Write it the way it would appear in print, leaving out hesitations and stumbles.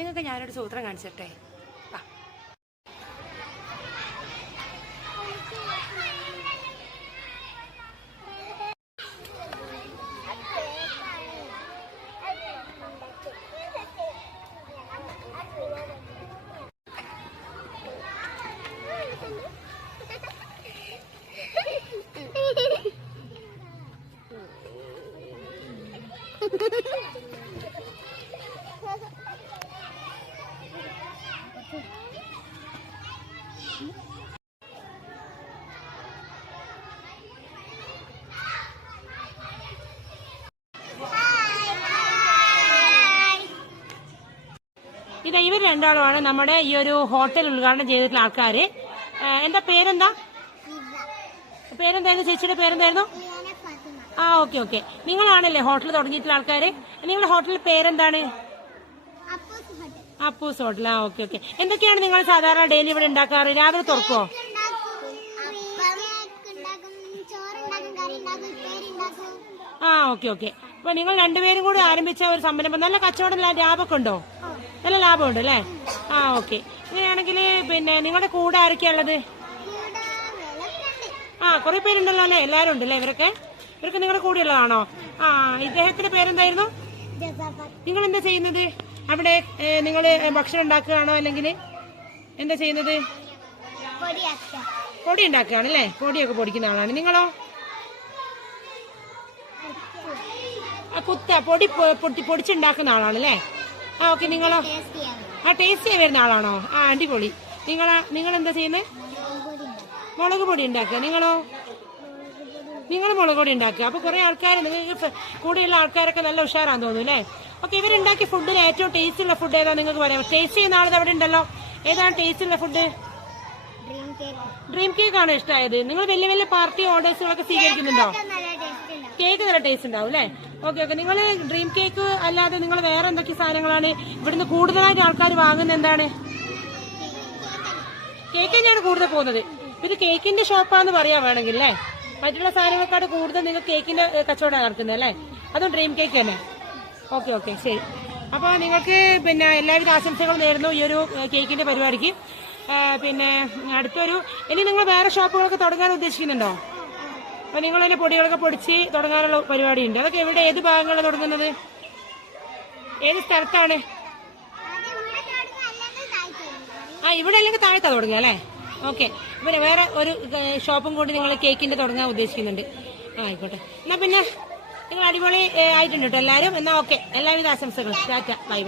നിങ്ങൾക്ക് ഞാനൊരു സൂത്രം കാണിച്ചിട്ടെ. ഇവർ രണ്ടാളുമാണ് നമ്മുടെ ഈ ഒരു ഹോട്ടൽ ഉദ്ഘാടനം ചെയ്തിട്ടുള്ള ആൾക്കാര്. എന്താ പേരെന്താ? പേരെന്തായിരുന്നു ചേച്ചിയുടെ? പേരെന്തായിരുന്നു? Okay okay. നിങ്ങളാണല്ലേ ഹോട്ടൽ തുടങ്ങിയിട്ടുള്ള ആൾക്കാര്? നിങ്ങളുടെ ഹോട്ടലിൽ പേരെന്താണ്? അപ്പൂസ് ഹോട്ടൽ. Okay okay. എന്തൊക്കെയാണ് നിങ്ങൾ സാധാരണ ഡെയിലി ഇവിടെ ഉണ്ടാക്കാറ്? രാവിലെ തുറക്കോ? Okay okay. അപ്പൊ നിങ്ങൾ രണ്ടുപേരും കൂടി ആരംഭിച്ച ഒരു സംരംഭം. നല്ല കച്ചവടം, ലാഭമൊക്കെ ഉണ്ടോ? നല്ല ലാഭമുണ്ട് അല്ലേ? ഓക്കെ. ഇങ്ങനെയാണെങ്കിൽ പിന്നെ നിങ്ങളുടെ കൂടെ ആരൊക്കെയാ ഉള്ളത്? കുറെ പേരുണ്ടല്ലോ അല്ലേ? എല്ലാരും ഉണ്ടല്ലേ? ഇവരൊക്കെ നിങ്ങളുടെ കൂടെ ഉള്ളതാണോ? ഇദ്ദേഹത്തിന്റെ പേരെന്തായിരുന്നു? നിങ്ങൾ എന്താ ചെയ്യുന്നത് അവിടെ? നിങ്ങൾ ഭക്ഷണം ഉണ്ടാക്കുകയാണോ അല്ലെങ്കിൽ എന്താ ചെയ്യുന്നത്? പൊടി ഉണ്ടാക്കുകയാണല്ലേ? പൊടിയൊക്കെ പൊടിക്കുന്ന ആളാണ്. നിങ്ങളോ? പൊടി പൊടിച്ചുണ്ടാക്കുന്ന ആളാണല്ലേ? ഓക്കെ. നിങ്ങളോ? ടേസ്റ്റ് ചെയ്യാൻ വരുന്ന ആളാണോ? അടിപൊളി. നിങ്ങൾ എന്താ ചെയ്യുന്നത്? മുളക് പൊടി ഉണ്ടാക്കുക. നിങ്ങൾ മുളക് പൊടി ഉണ്ടാക്കുക. അപ്പൊ കുറെ ആൾക്കാർ, നിങ്ങൾക്ക് കൂടെയുള്ള ആൾക്കാരൊക്കെ നല്ല ഉഷാറാന്ന് തോന്നുന്നു അല്ലേ? ഓക്കെ. ഇവരുണ്ടാക്കിയ ഫുഡിൽ ഏറ്റവും ടേസ്റ്റ് ഉള്ള ഫുഡ് ഏതാ നിങ്ങൾക്ക് പറയാം? ടേസ്റ്റ് ചെയ്യുന്ന ആളത് അവിടെ ഉണ്ടല്ലോ. ഏതാണ് ടേസ്റ്റ് ഉള്ള ഫുഡ്? ഡ്രീം കേക്ക് ആണോ ഇഷ്ടമായത്? നിങ്ങൾ വലിയ വലിയ പാർട്ടി ഓർഡേഴ്സുകളൊക്കെ സ്വീകരിക്കുന്നുണ്ടോ? കേക്ക് നല്ല ടേസ്റ്റ് ഉണ്ടാവും അല്ലേ? Okay okay. നിങ്ങൾ ഡ്രീം കേക്ക് അല്ലാതെ നിങ്ങൾ വേറെ എന്തൊക്കെ സാധനങ്ങളാണ് ഇവിടുന്ന് കൂടുതലായിട്ട് ആൾക്കാർ വാങ്ങുന്നത്? എന്താണ്? കേക്ക് തന്നെയാണ് കൂടുതൽ പോകുന്നത്. ഇത് കേക്കിന്റെ ഷോപ്പാന്ന് പറയാ വേണമെങ്കിൽ അല്ലേ? മറ്റുള്ള സാധനങ്ങൾക്കാട് കൂടുതൽ നിങ്ങൾ കേക്കിന്റെ കച്ചവടം നടക്കുന്നത് അല്ലേ? അതും ഡ്രീം കേക്ക് തന്നെ. ഓക്കെ ഓക്കെ, ശരി. അപ്പൊ നിങ്ങൾക്ക് പിന്നെ എല്ലാവിധ ആശംസകളും നേരുന്നു ഈ ഒരു കേക്കിന്റെ പരിപാടിക്ക്. പിന്നെ അടുത്തൊരു ഇനി നിങ്ങൾ വേറെ ഷോപ്പുകളൊക്കെ തുടങ്ങാൻ ഉദ്ദേശിക്കുന്നുണ്ടോ? അപ്പൊ നിങ്ങൾ തന്നെ പൊടികളൊക്കെ പൊടിച്ച് തുടങ്ങാനുള്ള പരിപാടി ഉണ്ട്. അതൊക്കെ എവിടെ, ഏത് ഭാഗങ്ങളാണ് തുടങ്ങുന്നത്? ഏത് സ്ഥലത്താണ്? ഇവിടെ അല്ലെങ്കിൽ താഴത്താ തുടങ്ങുക അല്ലേ? ഓക്കെ. പിന്നെ വേറെ ഒരു ഷോപ്പും കൂടി നിങ്ങൾ കേക്കിന്റെ തുടങ്ങാൻ ഉദ്ദേശിക്കുന്നുണ്ട്. ആയിക്കോട്ടെ. എന്നാ പിന്നെ നിങ്ങൾ അടിപൊളി ആയിട്ടുണ്ട് കേട്ടോ എല്ലാവരും. എന്നാ ഓക്കെ, എല്ലാവിധ ആശംസകളും. Tata, bye bye.